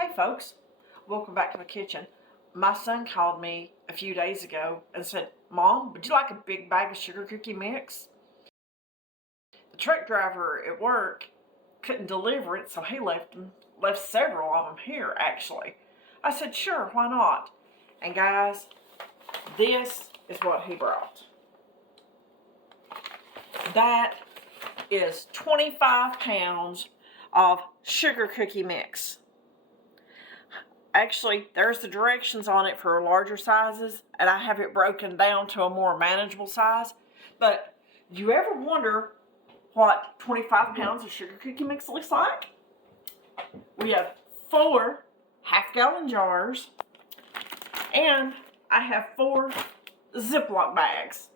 Hey folks, welcome back to the kitchen. My son called me a few days ago and said, Mom, would you like a big bag of sugar cookie mix? The truck driver at work couldn't deliver it, so he left several of them here actually. I said, sure, why not? And guys, this is what he brought. That is 25 pounds of sugar cookie mix. Actually, there's the directions on it for larger sizes, and I have it broken down to a more manageable size. But do you ever wonder what 25 pounds of sugar cookie mix looks like? We have 4 half-gallon jars, and I have 4 Ziploc bags.